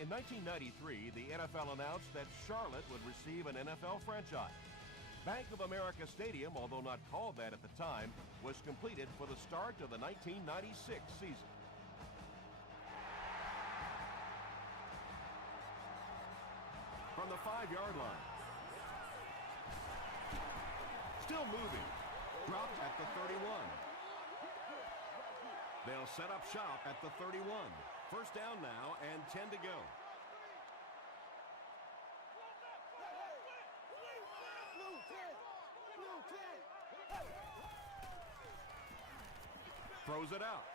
In 1993, the NFL announced that Charlotte would receive an NFL franchise. Bank of America Stadium, although not called that at the time, was completed for the start of the 1996 season. From the 5-yard line. Still moving. Dropped at the 31. They'll set up shop at the 31. First down now and 10 to go. Throws it out.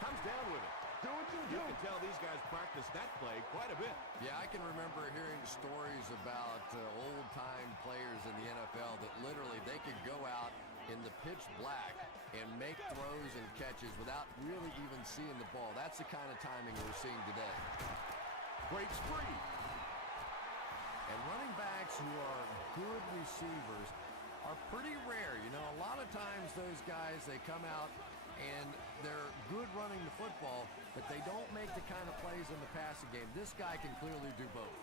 Comes down with it. Do what you do. You can tell these guys practice that play quite a bit. Yeah, I can remember hearing stories about old-time players in the NFL that literally they could go out in the pitch black and make throws and catches without really even seeing the ball. That's the kind of timing we're seeing today. Breaks free. And running backs who are good receivers are pretty rare. You know, a lot of times those guys, they come out and they're good running the football, but they don't make the kind of plays in the passing game. This guy can clearly do both.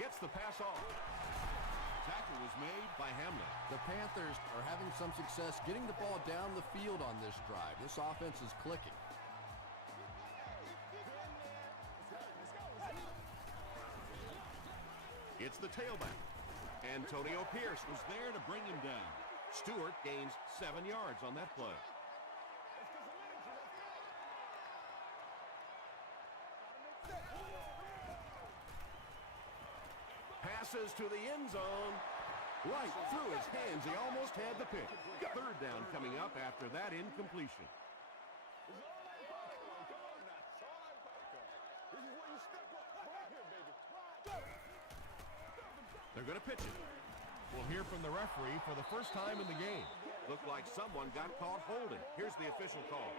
Gets the pass off. Tackle was made by Hamlin. The Panthers are having some success getting the ball down the field on this drive. This offense is clicking. It's the tailback. Antonio Pierce was there to bring him down. Stewart gains 7 yards on that play. Passes to the end zone. Right through his hands. He almost had the pick. Third down coming up after that incompletion. They're going to pitch it. We'll hear from the referee for the first time in the game. Looked like someone got caught holding. Here's the official call.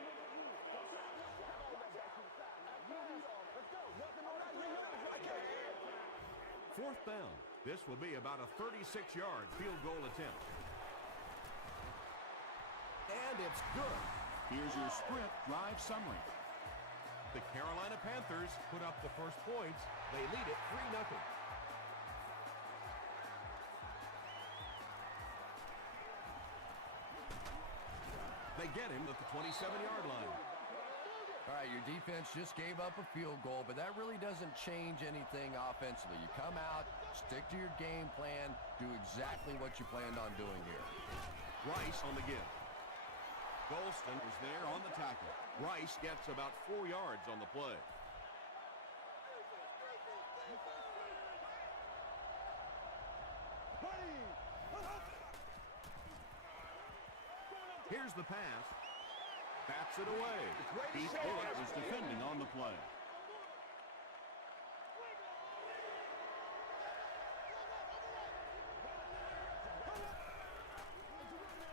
Fourth down. This will be about a 36-yard field goal attempt. And it's good. Here's your sprint drive summary. The Carolina Panthers put up the first points. They lead it 3-0. They get him at the 27-yard line. All right, your defense just gave up a field goal, but that really doesn't change anything offensively. You come out, stick to your game plan, do exactly what you planned on doing here. Rice on the give. Golston is there on the tackle. Rice gets about 4 yards on the play. Here's the pass. Bats it away. Heath Bullock was defending on the play.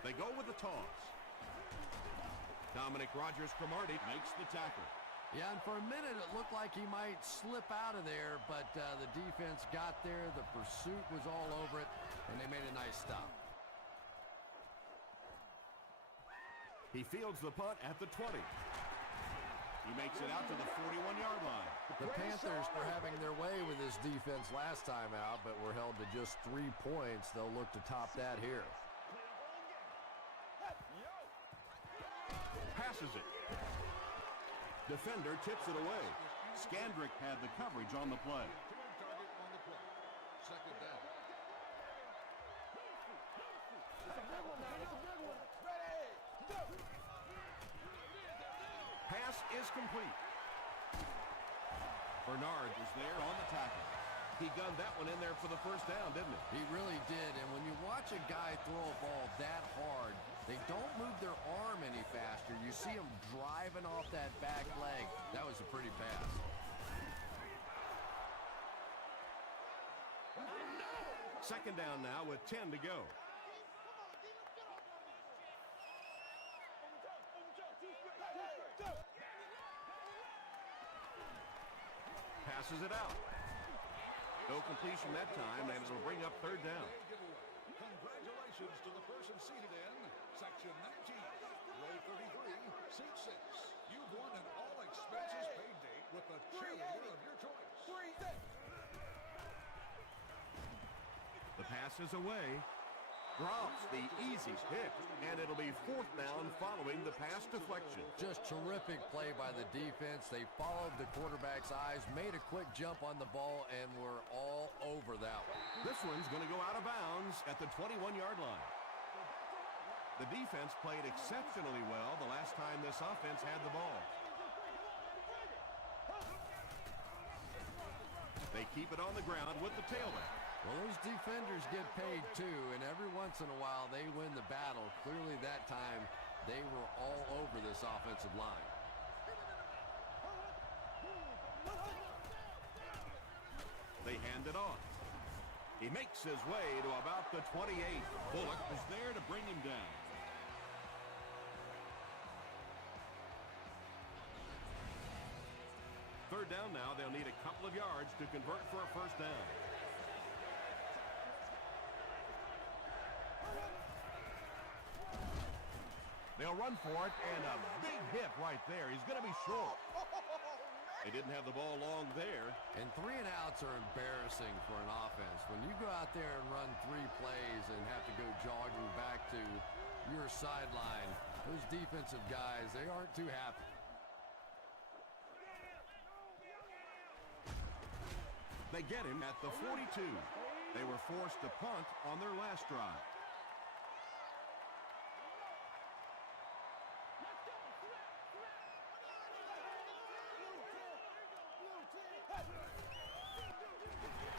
They go with the toss. Dominic Rodgers-Cromartie makes the tackle. Yeah, and for a minute it looked like he might slip out of there, but the defense got there, the pursuit was all over it, and they made a nice stop. He fields the punt at the 20. He makes it out to the 41-yard line. The Panthers were having their way with this defense last time out, but were held to just 3 points. They'll look to top that here. Passes it. Defender tips it away. Skandrick had the coverage on the play. Second down. Pass is complete. Bernard was there on the tackle. He gunned that one in there for the first down, didn't he? He really did, and when you watch a guy throw a ball that hard, they don't move their arm any faster. You see him driving off that back leg. That was a pretty pass. Second down now with 10 to go. Passes it out. No completion that time, and it'll bring up third down. Congratulations to the person seated in Section 19, Row 33, Seat 6. You've won an all-expenses paid date with the cheerleader of your choice. The pass is away. Drops the easy pick, and it'll be 4th down following the pass deflection. Just terrific play by the defense. They followed the quarterback's eyes, made a quick jump on the ball, and were all over that one. This one's going to go out of bounds at the 21-yard line. The defense played exceptionally well the last time this offense had the ball. They keep it on the ground with the tailback. Well, those defenders get paid too, and every once in a while they win the battle. Clearly that time they were all over this offensive line. They hand it off. He makes his way to about the 28. Bullock is there to bring him down. Third down now. They'll need a couple of yards to convert for a first down. They'll run for it, and a big hit right there. He's going to be short. They didn't have the ball long there. And 3-and-outs are embarrassing for an offense. When you go out there and run 3 plays and have to go jogging back to your sideline, those defensive guys, they aren't too happy. They get him at the 42. They were forced to punt on their last drive.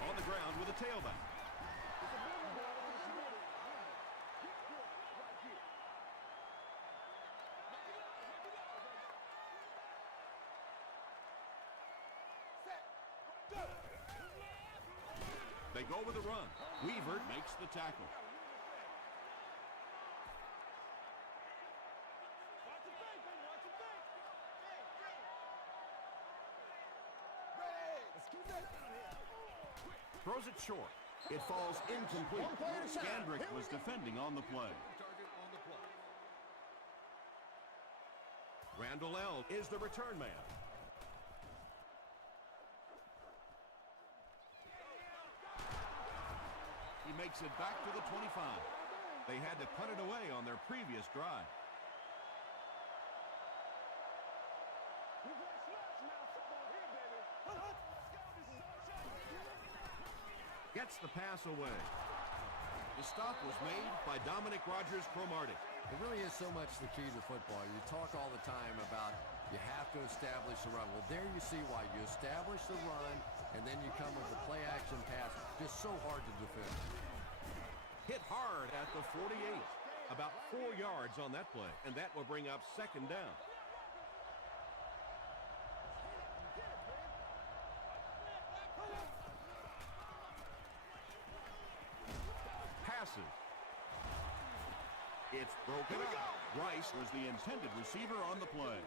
On the ground with a tailback. They go with a run. Weaver makes the tackle. Throws it short. It falls incomplete. Scandrick was defending on the play. Target on the play. Randall L. is the return man. He makes it back to the 25. They had to cut it away on their previous drive. Gets the pass away. The stop was made by Dominic Rodgers-Cromartie. It really is so much the key to football. You talk all the time about you have to establish the run. Well, there you see why. You establish the run, and then you come with the play-action pass. Just so hard to defend. Hit hard at the 48. About 4 yards on that play, and that will bring up second down. Passes. It's broken up. Rice was the intended receiver on the play.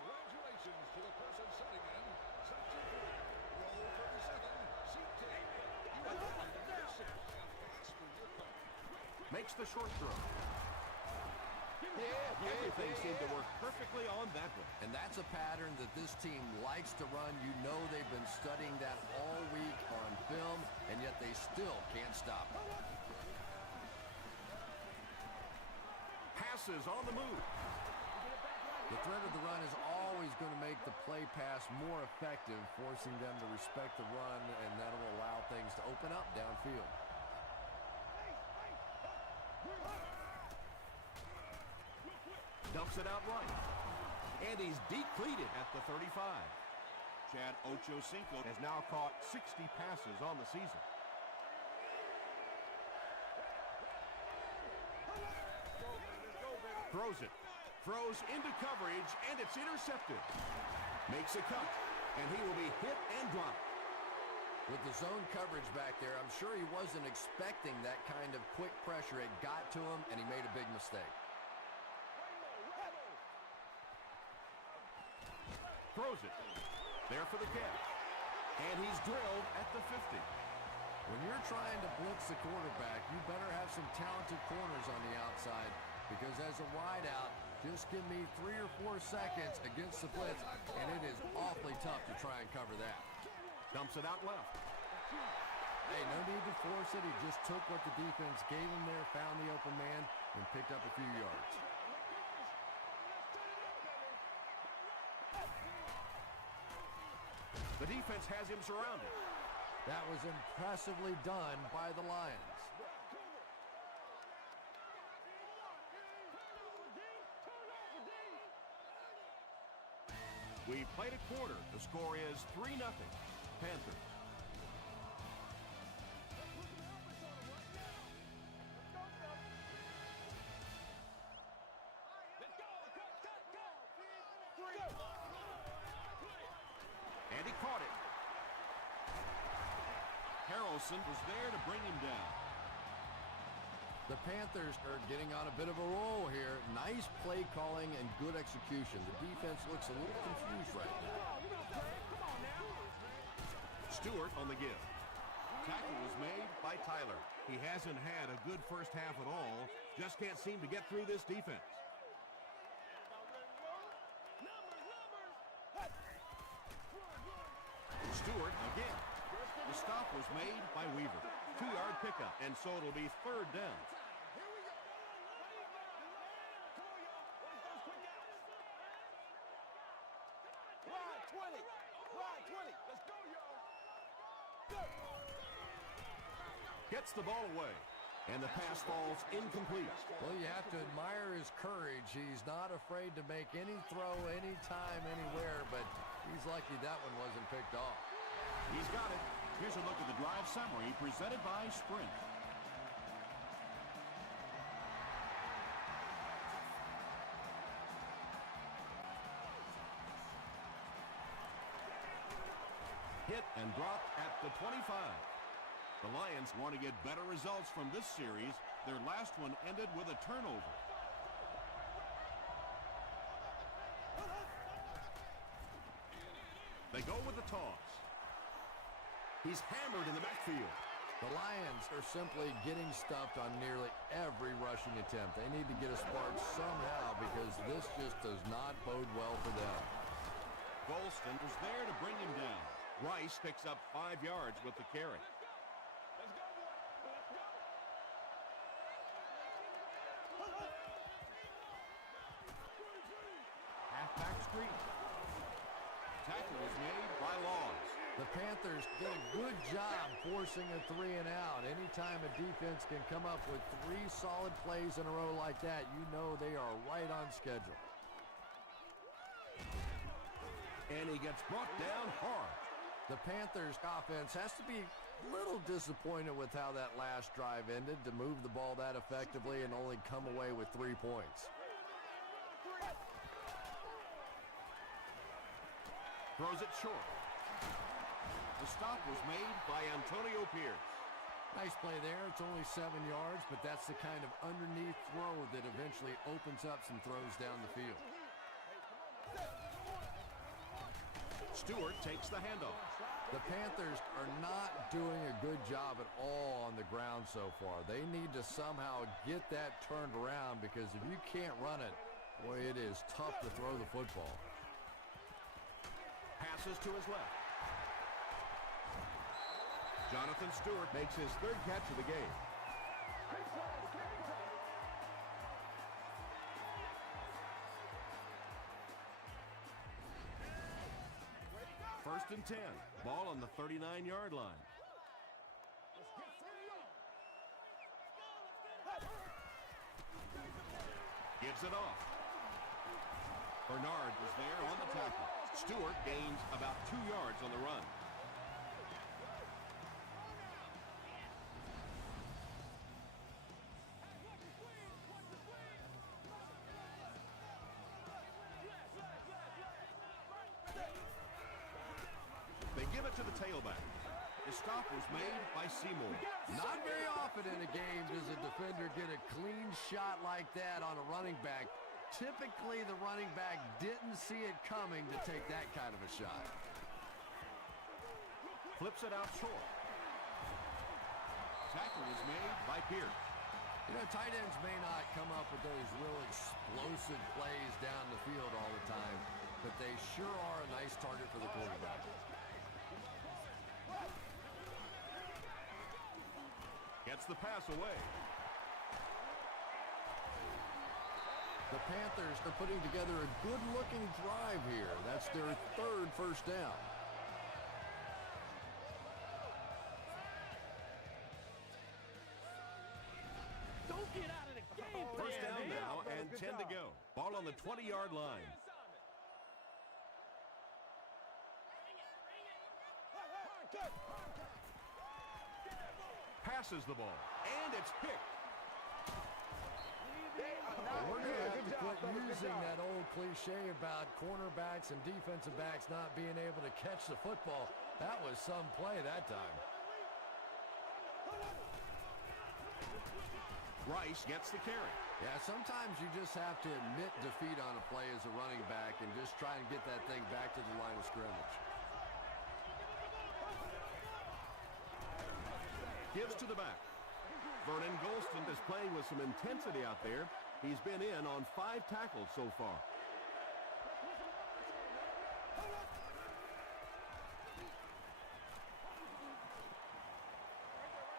Congratulations to the person sitting in section 3, row 37, seat 10. You are going to miss it and pass for your coach. Makes the short throw. Everything seemed to work perfectly on that one. And that's a pattern that this team likes to run. You know they've been studying that all week on film, and yet they still can't stop it. Passes on the move. The threat of the run is always going to make the play pass more effective, forcing them to respect the run, and that will allow things to open up downfield. Dumps it out right. And he's depleted at the 35. Chad Ochocinco has now caught 60 passes on the season. Throws it. Throws into coverage, and it's intercepted. Makes a cut, and he will be hit and dropped. With the zone coverage back there, I'm sure he wasn't expecting that kind of quick pressure. It got to him, and he made a big mistake. Throws it. There for the catch. And he's drilled at the 50. When you're trying to blitz the quarterback, you better have some talented corners on the outside, because as a wideout, Just give me 3 or 4 seconds against the blitz, and it is awfully tough to try and cover that. Dumps it out left. Hey, no need to force it. He just took what the defense gave him there, found the open man, and picked up a few yards. The defense has him surrounded. That was impressively done by the Lions. We played a quarter. The score is 3-0. Panthers. And he caught it. Harrelson was there to bring him down. The Panthers are getting on a bit of a roll here. Nice play calling and good execution. The defense looks a little confused right now. Stewart on the give. Tackle was made by Tyler. He hasn't had a good first half at all. Just can't seem to get through this defense. Stewart again. The stop was made by Weaver. 2-yard pickup, and so it'll be 3rd down. Gets the ball away, and the pass falls incomplete. Well, you have to admire his courage. He's not afraid to make any throw, anytime, anywhere, but he's lucky that one wasn't picked off. He's got it. Here's a look at the drive summary presented by Sprint. Hit and dropped at the 25. The Lions want to get better results from this series. Their last one ended with a turnover. They go with the toss. He's hammered in the backfield. The Lions are simply getting stuffed on nearly every rushing attempt. They need to get a spark somehow because this just does not bode well for them. Golston was there to bring him down. Rice picks up 5 yards with the carry. Halfback screen. Tackle was made by Laws. The Panthers did a good job forcing a 3 and out. Anytime a defense can come up with 3 solid plays in a row like that, you know they are right on schedule. And he gets brought down hard. The Panthers offense has to be a little disappointed with how that last drive ended to move the ball that effectively and only come away with 3 points. Throws it short. The stop was made by Antonio Pierce. Nice play there. It's only 7 yards, but that's the kind of underneath throw that eventually opens up some throws down the field. Stewart takes the handoff. The Panthers are not doing a good job at all on the ground so far. They need to somehow get that turned around because if you can't run it, boy, it is tough to throw the football. Passes to his left. Jonathan Stewart makes his 3rd catch of the game. First and 10. Ball on the 39-yard line. Gives it off. Bernard was there on the tackle. Stewart gains about 2 yards on the run. They give it to the tailback. The stop was made by Seymour. Not very often in a game does a defender get a clean shot like that on a running back. Typically, the running back didn't see it coming to take that kind of a shot. Flips it out short. Tackle was made by Pierce. You know, tight ends may not come up with those real explosive plays down the field all the time, but they sure are a nice target for the quarterback. Gets the pass away. The Panthers are putting together a good-looking drive here. That's their third first down. Don't get out of the game. First down now and 10 to go. Ball on the 20-yard line. Passes the ball, and it's picked. We're going to have to quit using that old cliche about cornerbacks and defensive backs not being able to catch the football. That was some play that time. Rice gets the carry. Yeah, sometimes you just have to admit defeat on a play as a running back and just try and get that thing back to the line of scrimmage. Gives to the back. Vernon Golston is playing with some intensity out there. He's been in on 5 tackles so far.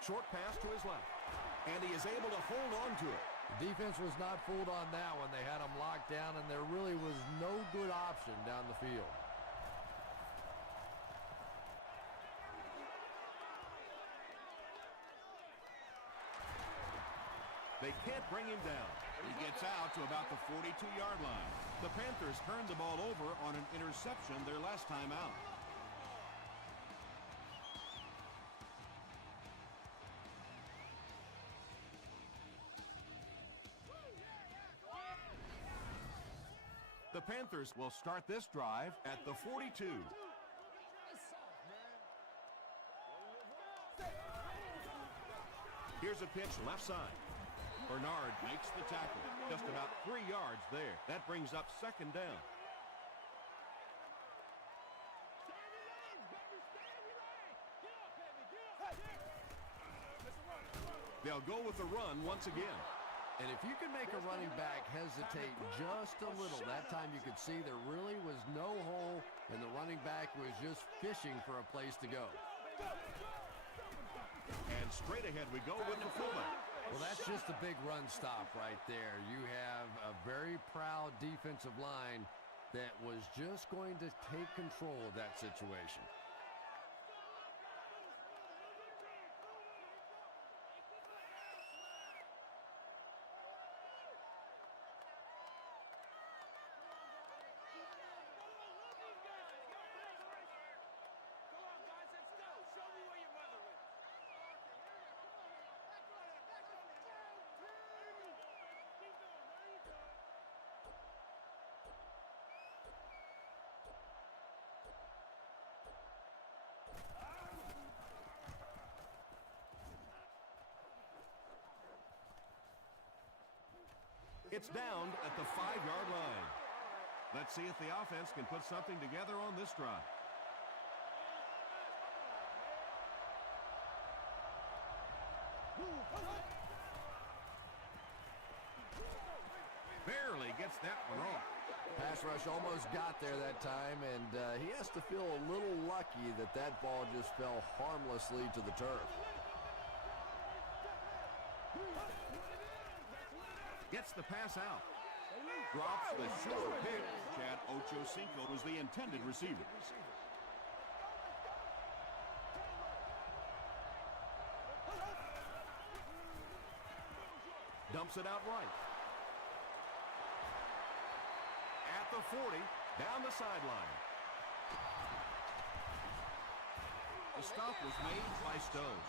Short pass to his left. And he is able to hold on to it. The defense was not fooled on that one. They had him locked down, and there really was no good option down the field. They can't bring him down. He gets out to about the 42-yard line. The Panthers turned the ball over on an interception their last time out. The Panthers will start this drive at the 42. Here's a pitch left side. Bernard makes the tackle. Just about 3 yards there. That brings up second down. They'll go with the run once again. And if you can make a running back hesitate just a little, that time you could see there really was no hole, and the running back was just fishing for a place to go. And straight ahead we go with the fullback. Well, that's just a big run stop right there. You have a very proud defensive line that was just going to take control of that situation. It's down at the 5-yard line. Let's see if the offense can put something together on this drive. Barely gets that one off. Pass rush almost got there that time, and he has to feel a little lucky that that ball just fell harmlessly to the turf. Gets the pass out. Drops the sure pick. Chad Ochocinco was the intended receiver. Dumps it out right. At the 40, down the sideline. The stop was made by Stowe.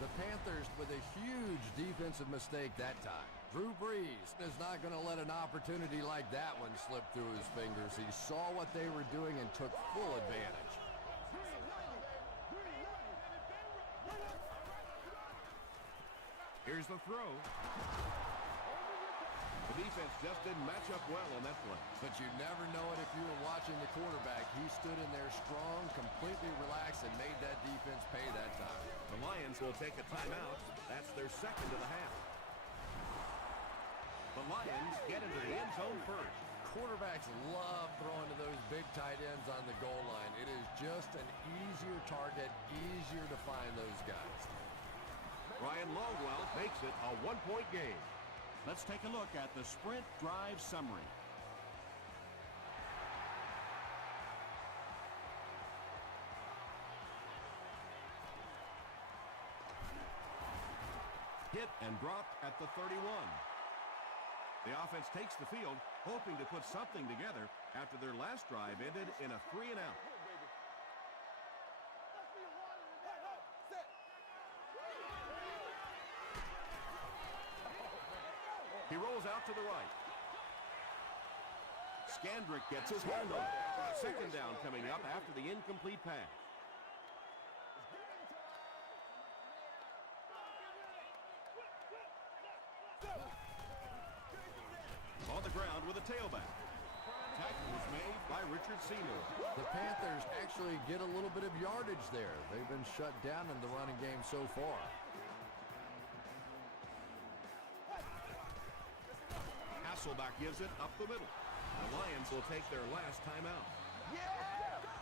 The Panthers with a huge defensive mistake that time. Drew Brees is not going to let an opportunity like that one slip through his fingers. He saw what they were doing and took full advantage. Here's the throw. The defense just didn't match up well on that play. But you never know it if you were watching the quarterback. He stood in there strong, completely relaxed, and made that defense pay that time. The Lions will take a timeout. That's their second of the half. The Lions get into the end zone first. Quarterbacks love throwing to those big tight ends on the goal line. It is just an easier target, easier to find those guys. Ryan Longwell makes it a one-point game. Let's take a look at the sprint drive summary. Hit and dropped at the 31. The offense takes the field, hoping to put something together after their last drive ended in a 3-and-out. He rolls out to the right. Scandrick gets his hand on it. Second down coming up after the incomplete pass. On the ground with a tailback. Tackle was made by Richard Seymour. The Panthers actually get a little bit of yardage there. They've been shut down in the running game so far. Hasselback gives it up the middle. The Lions will take their last timeout.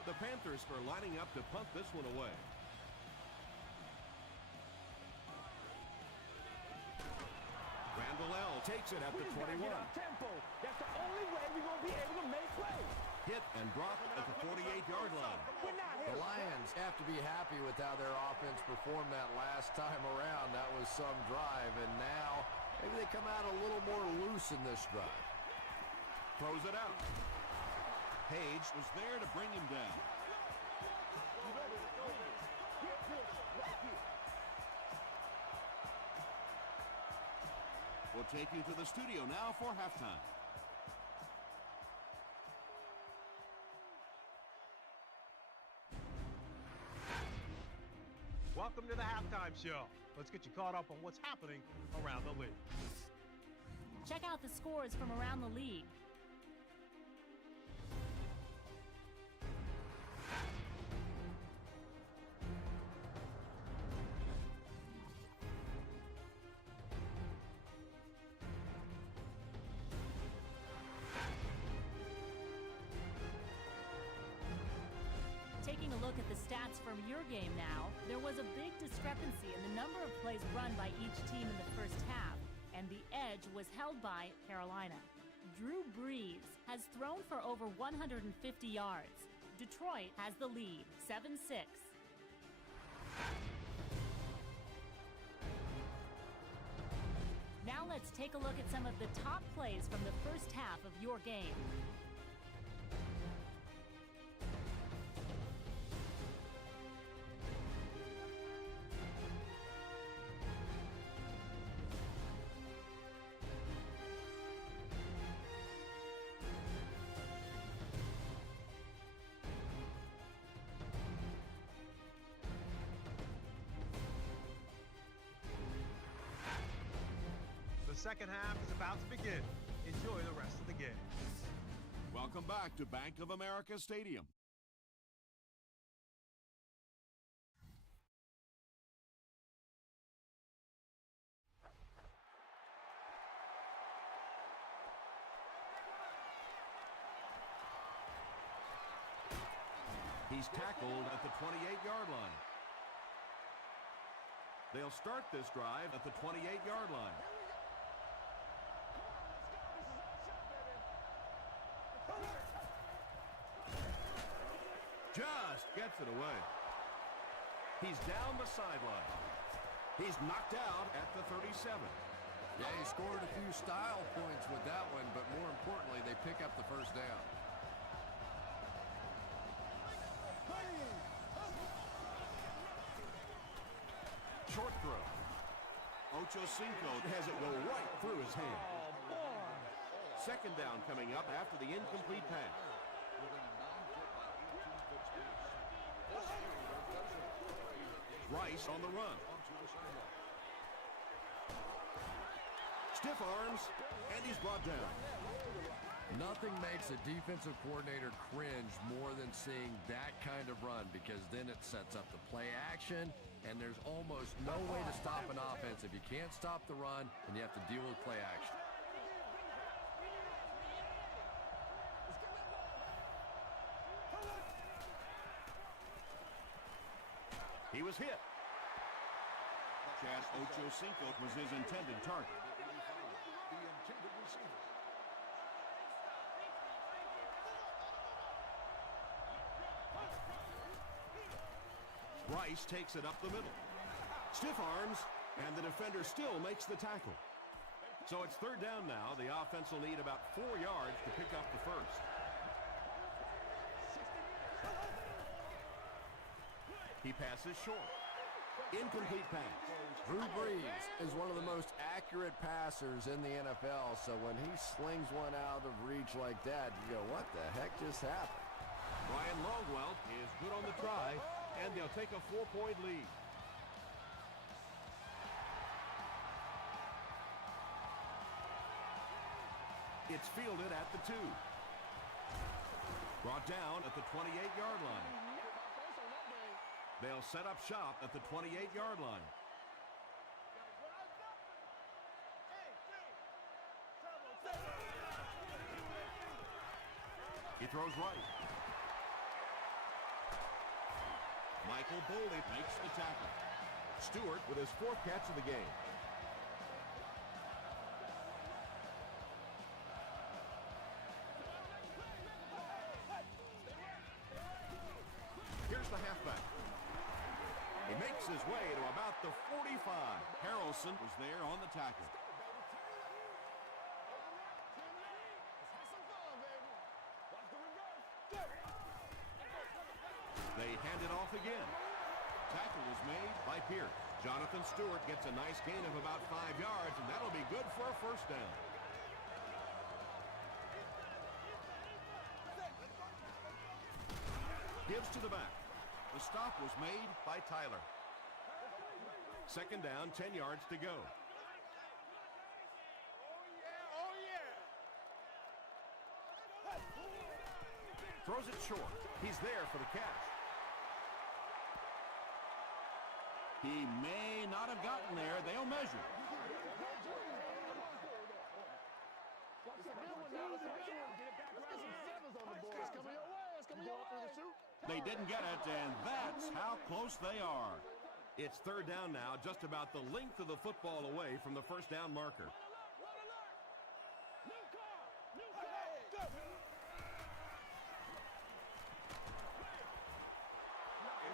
The Panthers are lining up to punt this one away. Randall L. takes it at the 21. Tempo. That's the only way we're going to be able to make plays. Hit and dropped at the 48-yard line. The Lions have to be happy with how their offense performed that last time around. That was some drive, and now maybe they come out a little more loose in this drive. Throws it out. Page was there to bring him down. We'll take you to the studio now for halftime. Welcome to the halftime show. Let's get you caught up on what's happening around the league. Check out the scores from around the league. Taking a look at the stats from your game now, there was a big discrepancy in the number of plays run by each team in the first half, and the edge was held by Carolina. Drew Brees has thrown for over 150 yards. Detroit has the lead, 7-6. Now let's take a look at some of the top plays from the first half of your game. The second half is about to begin. Enjoy the rest of the game. Welcome back to Bank of America Stadium. He's tackled at the 28-yard line. They'll start this drive at the 28-yard line. Just gets it away. He's down the sideline. He's knocked out at the 37. Yeah, he scored a few style points with that one, but more importantly, they pick up the first down. Short throw. Ochocinco has it go right through his hand. Second down coming up after the incomplete pass. Rice on the run. Stiff arms, and he's brought down. Nothing makes a defensive coordinator cringe more than seeing that kind of run, because then it sets up the play action, and there's almost no way to stop an offense if you can't stop the run and you have to deal with play action. He was hit. Chad Ochocinco was his intended target. The intended receiver. Rice takes it up the middle. Stiff arms, and the defender still makes the tackle. So it's third down now. The offense will need about 4 yards to pick up the first. He passes short. Incomplete pass. Drew Brees is one of the most accurate passers in the NFL, so when he slings one out of reach like that, you go, what the heck just happened? Ryan Longwell is good on the try, and they'll take a 4-point lead. It's fielded at the 2. Brought down at the 28-yard line. They'll set up shop at the 28-yard line. He throws right. Michael Boley makes the tackle. Stewart with his 4th catch of the game. Here's the halfback. He makes his way to about the 45. Harrelson was there on the tackle. They hand it off again. Tackle was made By Pierce. Jonathan Stewart gets a nice gain of about 5 yards, and that'll be good for a first down. Gives to the back. The stop was made. By Tyler. Second down, 10 yards to go. Throws it short. He's there for the catch. He may not have gotten there. They'll measure. They didn't get it, and that's how close they are. It's third down now, just about the length of the football away from the first down marker.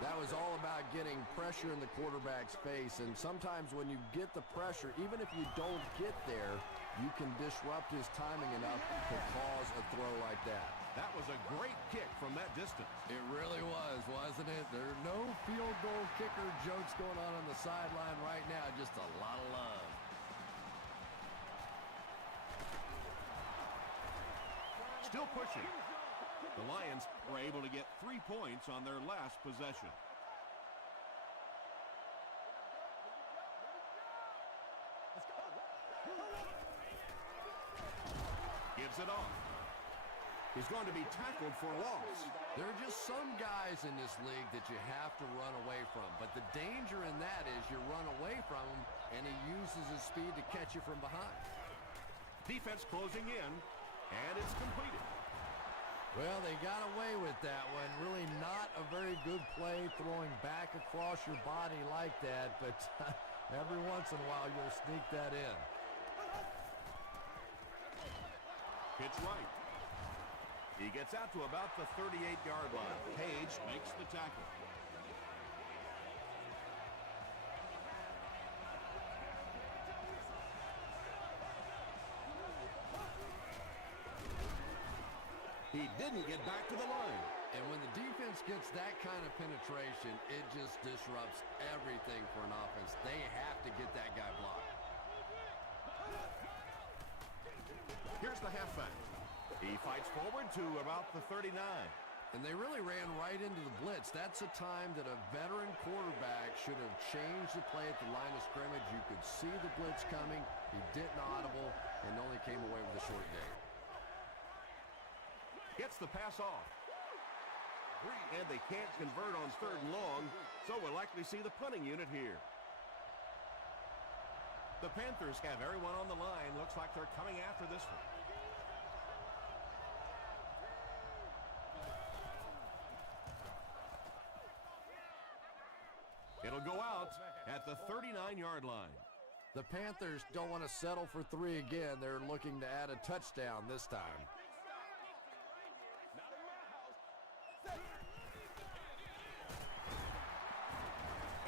That was all about getting pressure in the quarterback's face, and sometimes when you get the pressure, even if you don't get there, you can disrupt his timing enough to cause a throw like that. That was a great kick from that distance. It really was, wasn't it? There are no field goal kicker jokes going on the sideline right now, just a lot of love. Still pushing. The Lions were able to get 3 points on their last possession. Gives it off. He's going to be tackled for a loss. There are just some guys in this league that you have to run away from, but the danger in that is you run away from him and he uses his speed to catch you from behind. Defense closing in, and it's completed. Well, they got away with that one. Really not a very good play throwing back across your body like that, but every once in a while you'll sneak that in. Pitch right. He gets out to about the 38-yard line. Page makes the tackle. He didn't get back to the line. And when the defense gets that kind of penetration, it just disrupts everything for an offense. They have to get that guy blocked. Here's the halfback. He fights forward to about the 39. And they really ran right into the blitz. That's a time that a veteran quarterback should have changed the play at the line of scrimmage. You could see the blitz coming. He didn't audible and only came away with a short gain. Gets the pass off. And they can't convert on third and long, so we'll likely see the punting unit here. The Panthers have everyone on the line. Looks like they're coming after this one. It'll go out at the 39-yard line. The Panthers don't want to settle for 3 again. They're looking to add a touchdown this time.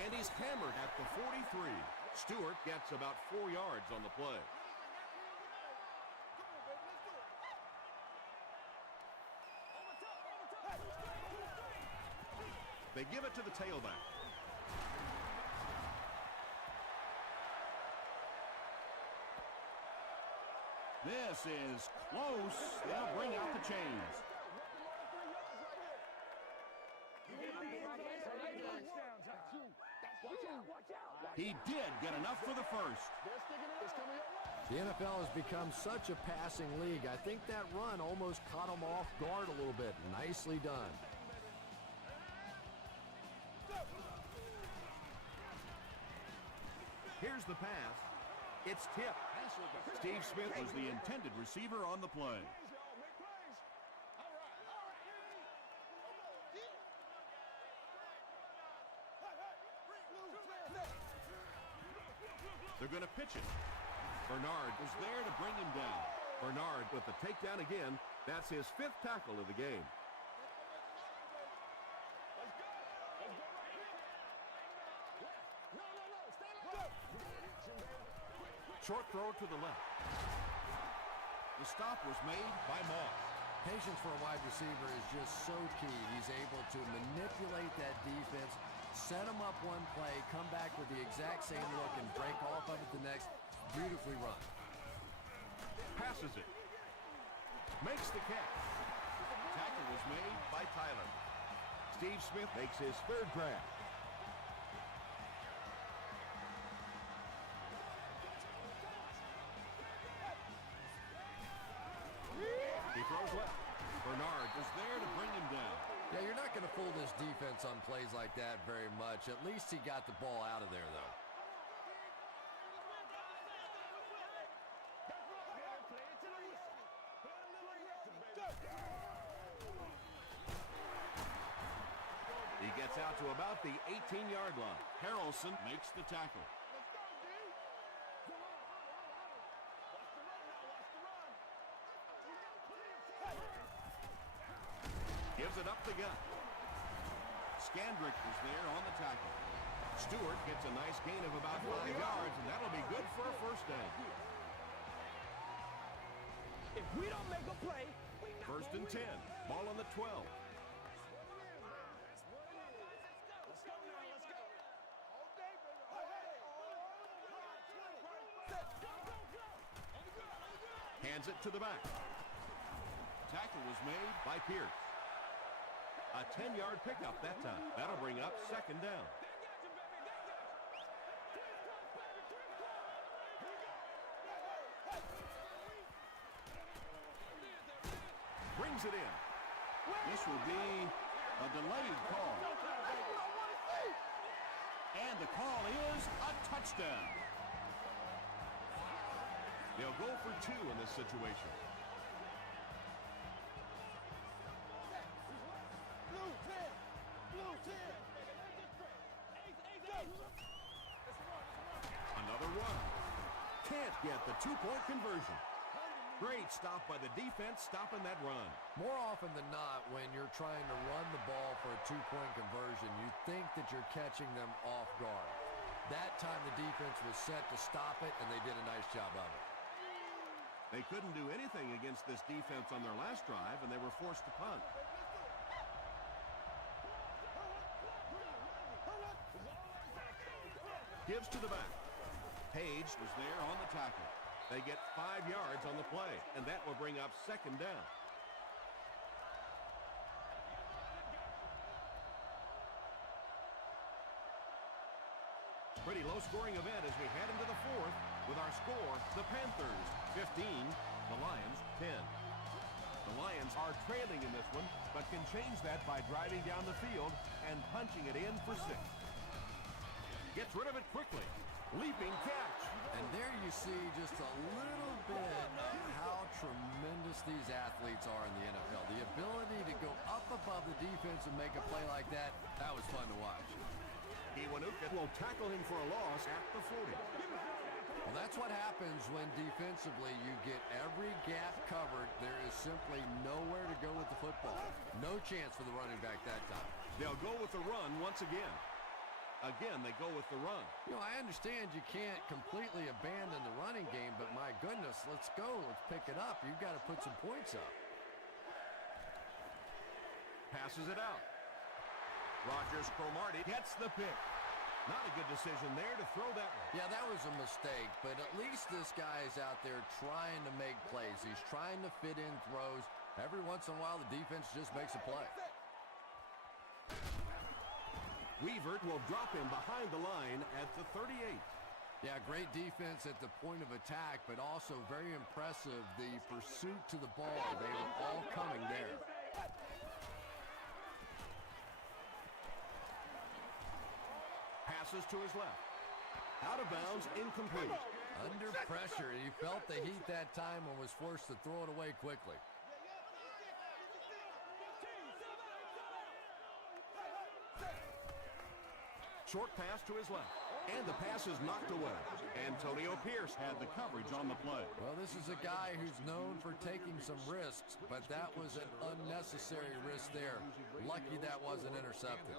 And he's hammered at the 43. Stewart gets about 4 yards on the play. They give it to the tailback. This is close. They'll bring out the chains. He did get enough for the first. The NFL has become such a passing league. I think that run almost caught him off guard a little bit. Nicely done. Here's the pass. It's tipped. Steve Smith was the intended receiver on the play. They're going to pitch it. Bernard was there to bring him down. Bernard with the takedown again. That's his 5th tackle of the game. Short throw to the left. The stop was made by Moss. Patience for a wide receiver is just so key. He's able to manipulate that defense, set him up one play, come back with the exact same look, and break off of it the next. Beautifully run. Passes it. Makes the catch. Tackle was made by Tyler. Steve Smith makes his 3rd grab. He throws left. Bernard was there to bring him down. Yeah, you're not going to fool this defense on plays like that very much. At least he got the ball out of there, though. He gets out to about the 18-yard line. Harrelson makes the tackle. Gives it up the gut. Skandrick was there on the tackle. Stewart gets a nice gain of about 5 yards, and that'll be good for a first down. If we don't make a play, First and 10. Ball on the 12. Hands it to the back. Tackle was made by Pierce. A 10-yard pickup that time. That'll bring up 2nd down. Brings it in. This will be a delayed call. And the call is a touchdown. They'll go for 2 in this situation. Another run. Can't get the 2-point conversion. Great stop by the defense, stopping that run. More often than not, when you're trying to run the ball for a 2-point conversion, you think that you're catching them off guard. That time the defense was set to stop it, and they did a nice job of it. They couldn't do anything against this defense on their last drive, and they were forced to punt. Gives to the back. Page was there on the tackle. They get 5 yards on the play, and that will bring up 2nd down. Pretty low-scoring event as we head into the 4th with our score, the Panthers 15, the Lions 10. The Lions are trailing in this one, but can change that by driving down the field and punching it in for 6. Gets rid of it quickly. Leaping catch. And there you see just a little bit of how tremendous these athletes are in the NFL. The ability to go up above the defense and make a play like that, that was fun to watch. Kiwanuka will tackle him for a loss at the 40. Well, that's what happens when defensively you get every gap covered. There is simply nowhere to go with the football. No chance for the running back that time. They'll go with the run once again. Again, they go with the run. You know, I understand you can't completely abandon the running game, but my goodness, let's go. Let's pick it up. You've got to put some points up. Passes it out. Rogers Cromartie gets the pick. Not a good decision there to throw that one. Yeah, that was a mistake, but at least this guy's out there trying to make plays. He's trying to fit in throws. Every once in a while, the defense just makes a play. Weavert will drop him behind the line at the 38. Yeah, great defense at the point of attack, but also very impressive, the pursuit to the ball. They were all coming there. Passes to his left. Out of bounds, incomplete. Under pressure, he felt the heat that time and was forced to throw it away quickly. Short pass to his left. And the pass is knocked away. Antonio Pierce had the coverage on the play. Well, this is a guy who's known for taking some risks, but that was an unnecessary risk there. Lucky that wasn't intercepted.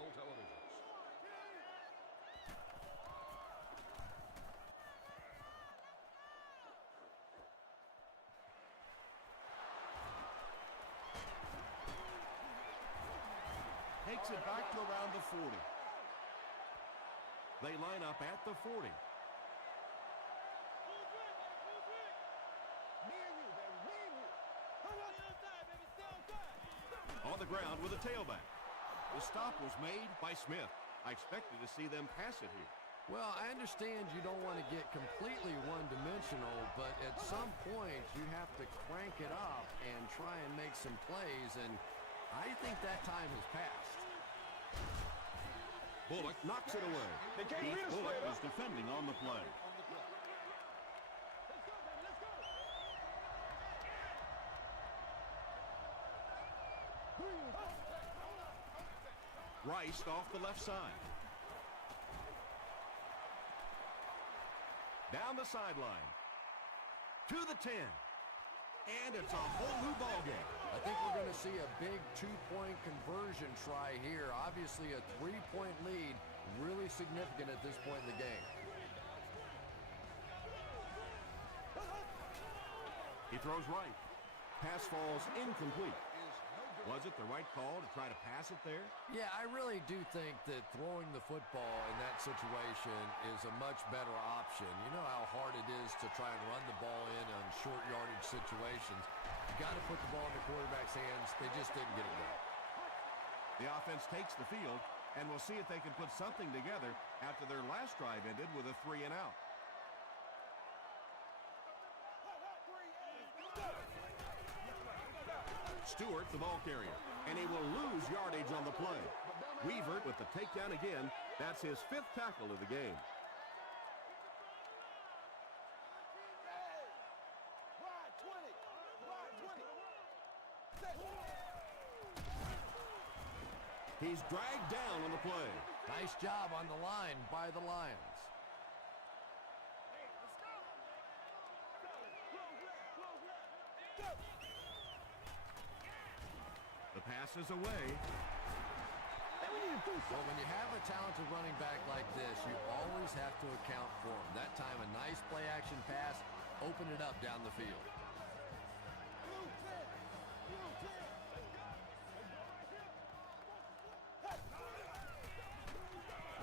Takes it back to around the 40. They line up at the 40. On the ground with a tailback. The stop was made by Smith. I expected to see them pass it here. Well, I understand you don't want to get completely one-dimensional, but at some point you have to crank it up and try and make some plays, and I think that time has passed. Bullock knocks it away. Keith Bullock was defending on the play. Rice off the left side. Down the sideline. To the 10. And it's a whole new ball game. I think we're going to see a big two-point conversion try here. Obviously, a three-point lead, really significant at this point in the game. He throws right. Pass falls incomplete. Was it the right call to try to pass it there? Yeah, I really do think that throwing the football in that situation is a much better option. You know how hard it is to try and run the ball in on short yardage situations. You got to put the ball in the quarterback's hands. They just didn't get it done. The offense takes the field, and we'll see if they can put something together after their last drive ended with a 3-and-out. Stewart, the ball carrier, and he will lose yardage on the play. Weavert with the takedown again. That's his 5th tackle of the game. He's dragged down on the play. Nice job on the line by the Lions. The pass is away. Well, when you have a talented running back like this, you always have to account for him. That time, a nice play-action pass, open it up down the field.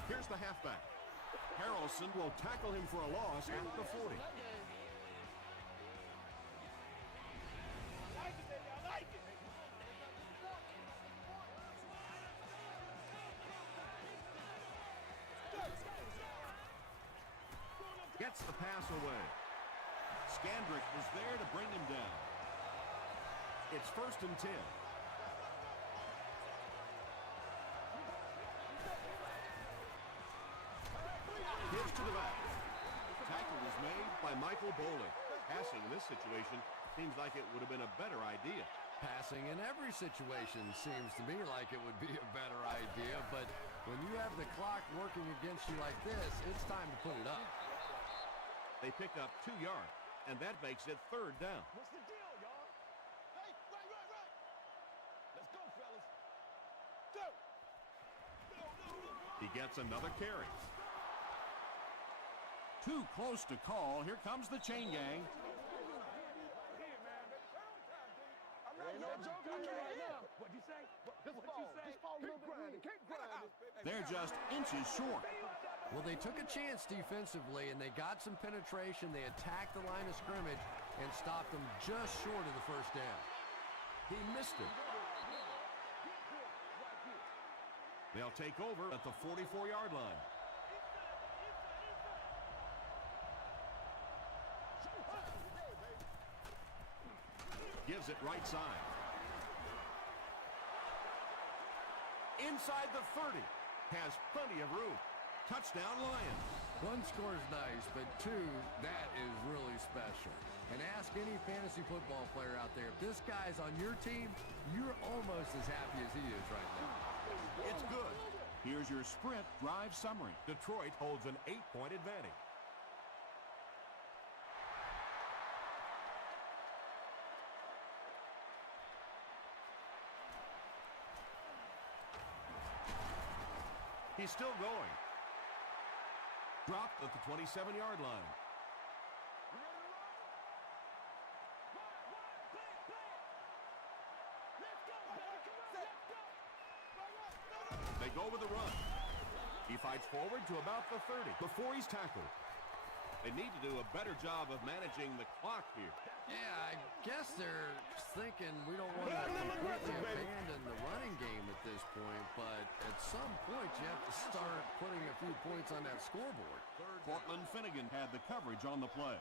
Here's the halfback. Harrelson will tackle him for a loss at the 40. Gets the pass away. Scandrick was there to bring him down. It's 1st and 10. Pitch to the back. Tackle was made by Michael Bowling. Passing in this situation seems like it would have been a better idea. Passing in every situation seems to me like it would be a better idea, but when you have the clock working against you like this, it's time to put it up. They pick up 2 yards, and that makes it 3rd down. What's the deal, y'all? Hey, right. Let's go, fellas. Go. He gets another carry. Too close to call. Here comes the chain gang. What'd you say? Keep grinding. They're just inches short. Well, they took a chance defensively, and they got some penetration. They attacked the line of scrimmage and stopped them just short of the first down. He missed it. They'll take over at the 44-yard line. Gives it right side. Inside the 30. Has plenty of room. Touchdown, Lions. One score is nice, but two, that is really special. And ask any fantasy football player out there, if this guy's on your team, you're almost as happy as he is right now. It's good. Here's your sprint drive summary. Detroit holds an 8-point advantage. He's still going. Dropped at the 27-yard line. They go with the run. He fights forward to about the 30 before he's tackled. They need to do a better job of managing the clock here. Yeah, I guess they're thinking we don't want to completely abandon the running game at this point, but at some point you have to start putting a few points on that scoreboard. Cortland Finnegan had the coverage on the play.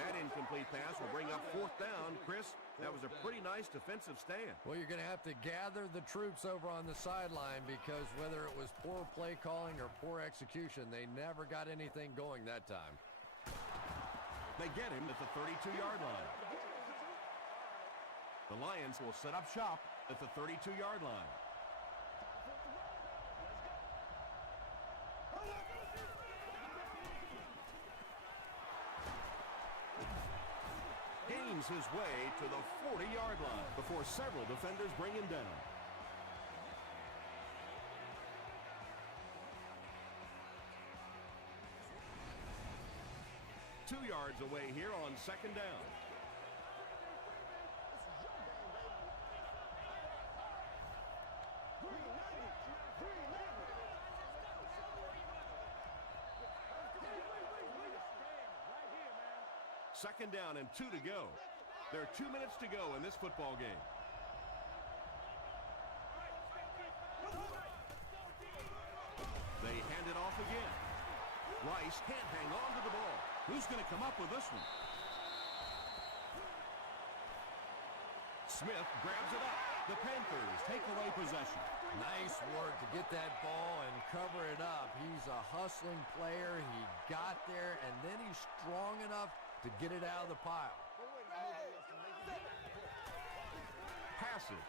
That incomplete pass will bring up 4th down. Chris, that was a pretty nice defensive stand. Well, you're going to have to gather the troops over on the sideline because whether it was poor play calling or poor execution, they never got anything going that time. They get him at the 32-yard line. The Lions will set up shop at the 32-yard line. Gains his way to the 40-yard line before several defenders bring him down. Two yards away here on 2nd down. Second down and 2 to go. There are 2 minutes to go in this football game. They hand it off again. Rice can't hang on to the ball. Who's going to come up with this one? Smith grabs it up. The Panthers take away possession. Nice work to get that ball and cover it up. He's a hustling player. He got there, and then he's strong enough to get it out of the pile. Passive.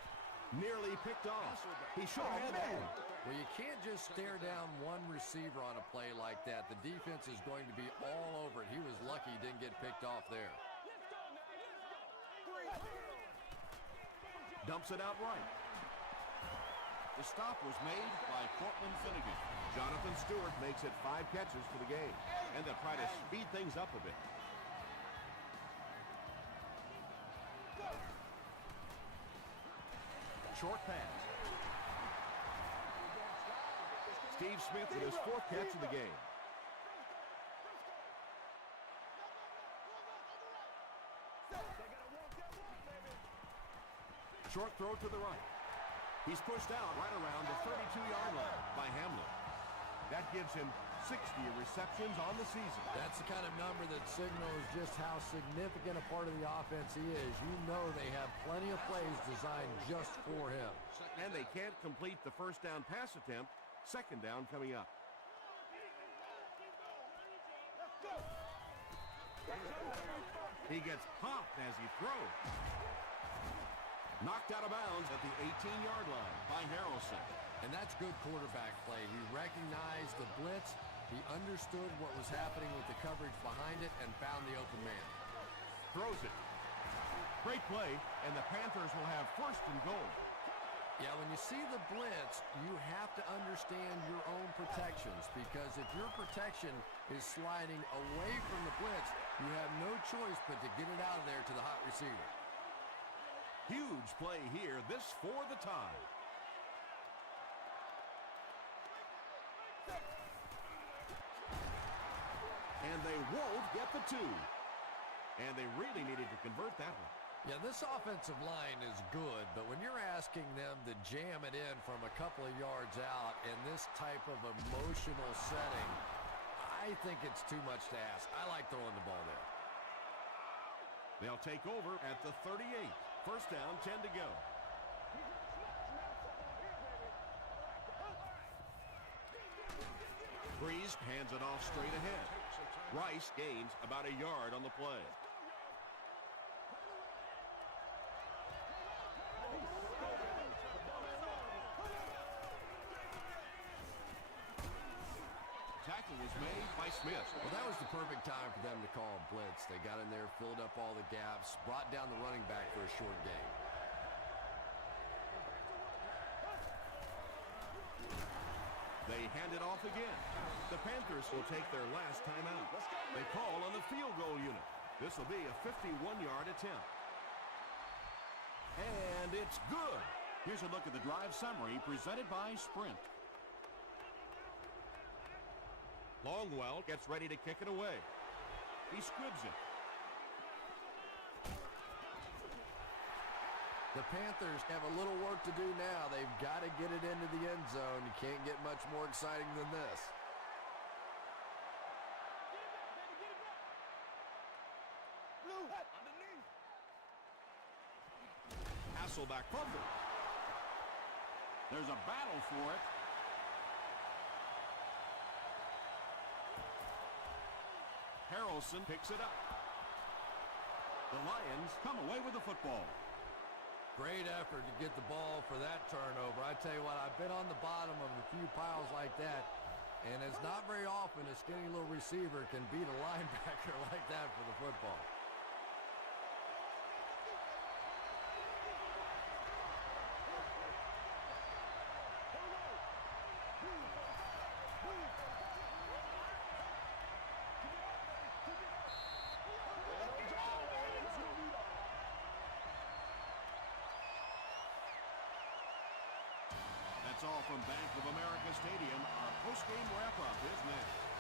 Nearly picked off. He sure had that. Well, you can't just stare down one receiver on a play like that. The defense is going to be all over it. He was lucky he didn't get picked off there. Dumps it out right. The stop was made by Cortland Finnegan. Jonathan Stewart makes it 5 catches for the game. And they'll try to speed things up a bit. Short pass. Steve Smith with his 4th catch of the game. Short throw to the right. He's pushed out right around the 32-yard line by Hamlin. That gives him 60 receptions on the season. That's the kind of number that signals just how significant a part of the offense he is. You know they have plenty of plays designed just for him. And they can't complete the first down pass attempt. 2nd down coming up. He gets popped as he throws. Knocked out of bounds at the 18-yard line by Harrelson. And that's good quarterback play. He recognized the blitz. He understood what was happening with the coverage behind it and found the open man. Throws it. Great play, and the Panthers will have first and goal. Yeah, when you see the blitz, you have to understand your own protections, because if your protection is sliding away from the blitz, you have no choice but to get it out of there to the hot receiver. Huge play here, this for the tie. And they won't get the two. And they really needed to convert that one. Yeah, this offensive line is good, but when you're asking them to jam it in from a couple of yards out in this type of emotional setting, I think it's too much to ask. I like throwing the ball there. They'll take over at the 38. First down, 10 to go. Breeze hands it off straight ahead. Rice gains about a yard on the play. Tackle was made by Smith. Well, that was the perfect time for them to call a blitz. They got in there, filled up all the gaps, brought down the running back for a short gain. They hand it off again. The Panthers will take their last timeout. They call on the field goal unit. This will be a 51-yard attempt. And it's good. Here's a look at the drive summary presented by Sprint. Longwell gets ready to kick it away. He squibs it. The Panthers have a little work to do now. They've got to get it into the end zone. You can't get much more exciting than this. Hasselback fumble. There's a battle for it. Harrelson picks it up. The Lions come away with the football. Great effort to get the ball for that turnover. I tell you what, I've been on the bottom of a few piles like that, and it's not very often a skinny little receiver can beat a linebacker like that for the football. That's all from Bank of America Stadium. Our post-game wrap-up is next.